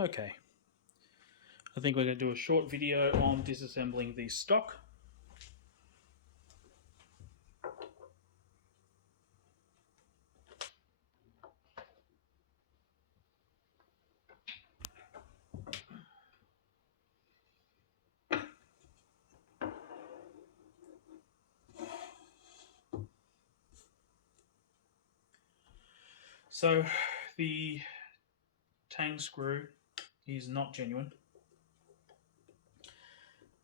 Okay, I think we're going to do a short video on disassembling the stock. So the tang screw is not genuine,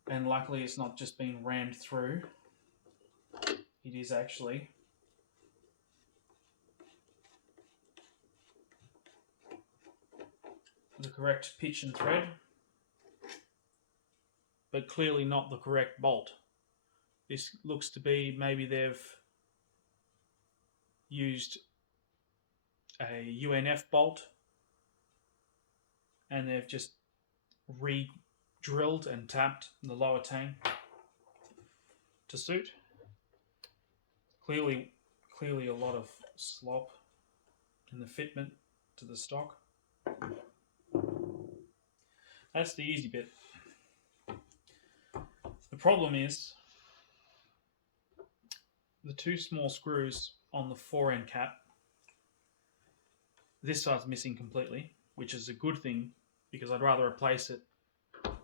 and luckily it's not just been rammed through. It is actually the correct pitch and thread, but clearly not the correct bolt. This looks to be maybe they've used a UNF bolt and they've just re-drilled and tapped the lower tang to suit. Clearly a lot of slop in the fitment to the stock. That's the easy bit. The problem is the two small screws on the forend cap. This side's missing completely, which is a good thing because I'd rather replace it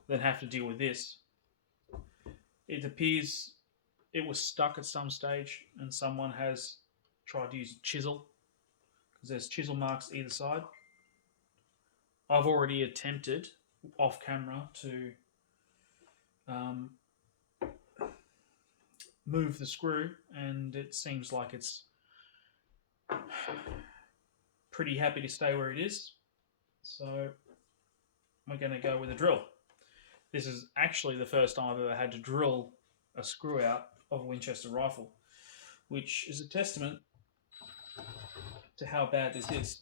than have to deal with this. It appears it was stuck at some stage and someone has tried to use a chisel because there's chisel marks either side. I've already attempted off camera to move the screw, and it seems like it's pretty happy to stay where it is. So we're going to go with a drill. This is actually the first time I've ever had to drill a screw out of a Winchester rifle, which is a testament to how bad this is.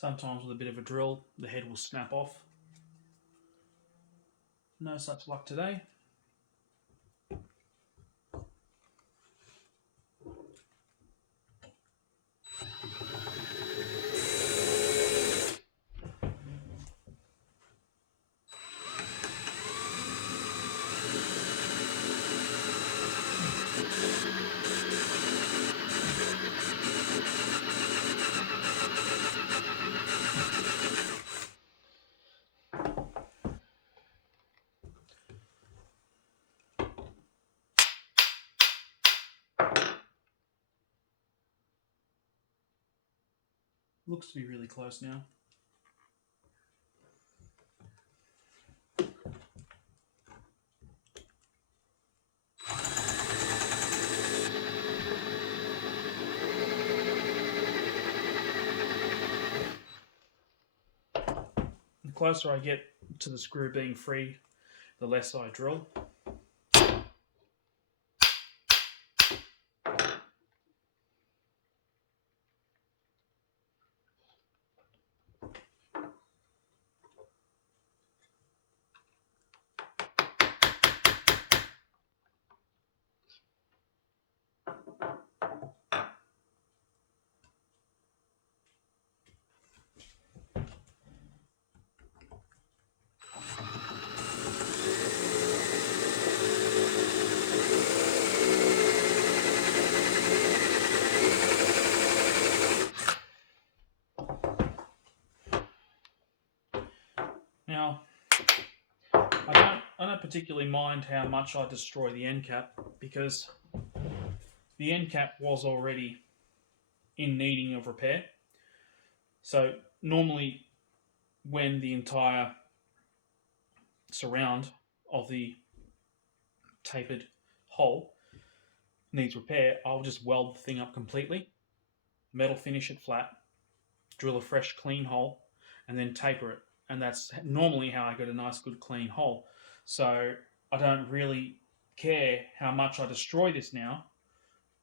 Sometimes with a bit of a drill, the head will snap off. No such luck today. Looks to be really close now. The closer I get to the screw being free, the less I drill. I don't particularly mind how much I destroy the end cap, because the end cap was already in needing of repair. So normally when the entire surround of the tapered hole needs repair, I'll just weld the thing up completely, metal finish it flat, drill a fresh clean hole, and then taper it. And that's normally how I get a nice good clean hole. So I don't really care how much I destroy this now.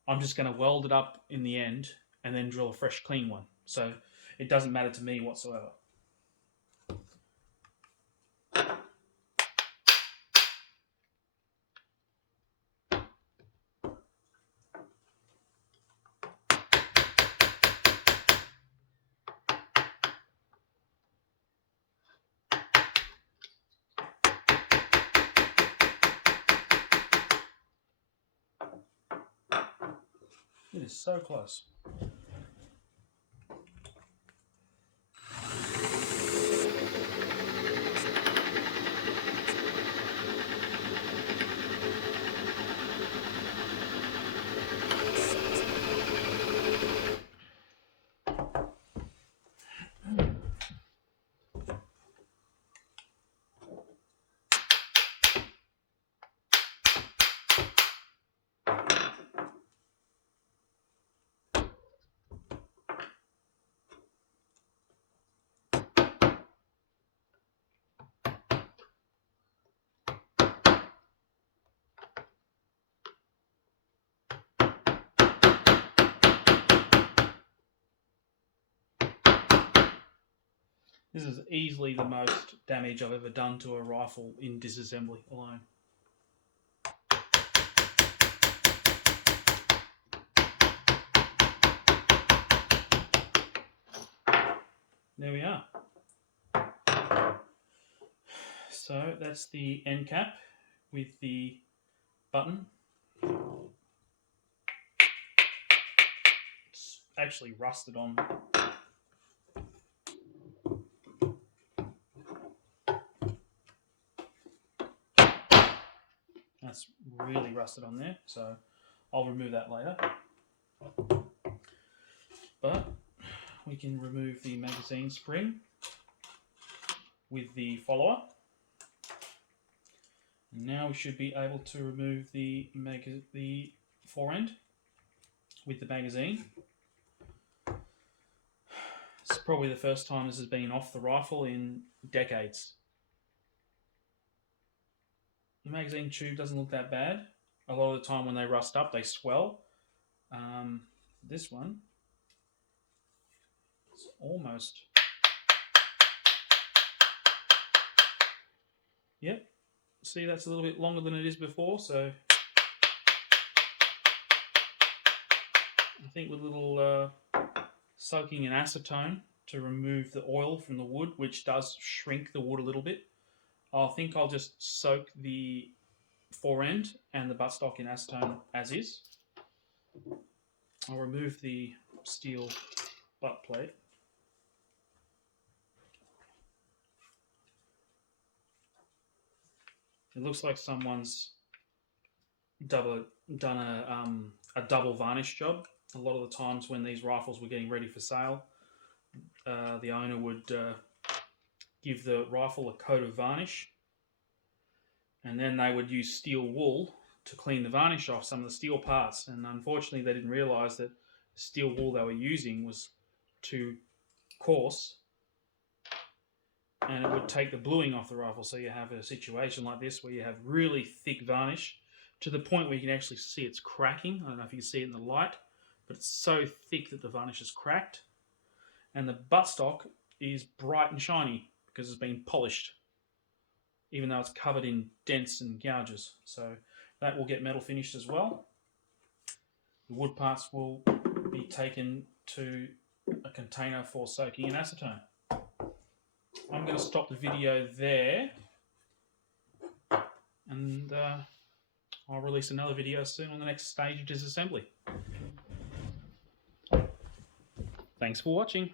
I'm just going to weld it up in the end and then drill a fresh clean one. So it doesn't matter to me whatsoever. It is so close. This is easily the most damage I've ever done to a rifle in disassembly alone. There we are. So that's the end cap with the button. It's actually rusted on. That's really rusted on there, so I'll remove that later. But we can remove the magazine spring with the follower. And now we should be able to remove the forend with the magazine. It's probably the first time this has been off the rifle in decades. The magazine tube doesn't look that bad. A lot of the time when they rust up, they swell. This one is almost... Yep. See, that's a little bit longer than it is before, so I think with a little soaking in acetone to remove the oil from the wood, which does shrink the wood a little bit, I think I'll just soak the forend and the buttstock in acetone as is. I'll remove the steel butt plate. It looks like someone's done a double varnish job. A lot of the times when these rifles were getting ready for sale, the owner would give the rifle a coat of varnish, and then they would use steel wool to clean the varnish off some of the steel parts. And unfortunately, they didn't realise that the steel wool they were using was too coarse, and it would take the bluing off the rifle. So you have a situation like this where you have really thick varnish to the point where you can actually see it's cracking. I don't know if you can see it in the light, but it's so thick that the varnish is cracked. And the buttstock is bright and shiny because it's been polished, even though it's covered in dents and gouges. So that will get metal finished as well. The wood parts will be taken to a container for soaking in acetone. I'm going to stop the video there, and I'll release another video soon on the next stage of disassembly. Thanks for watching.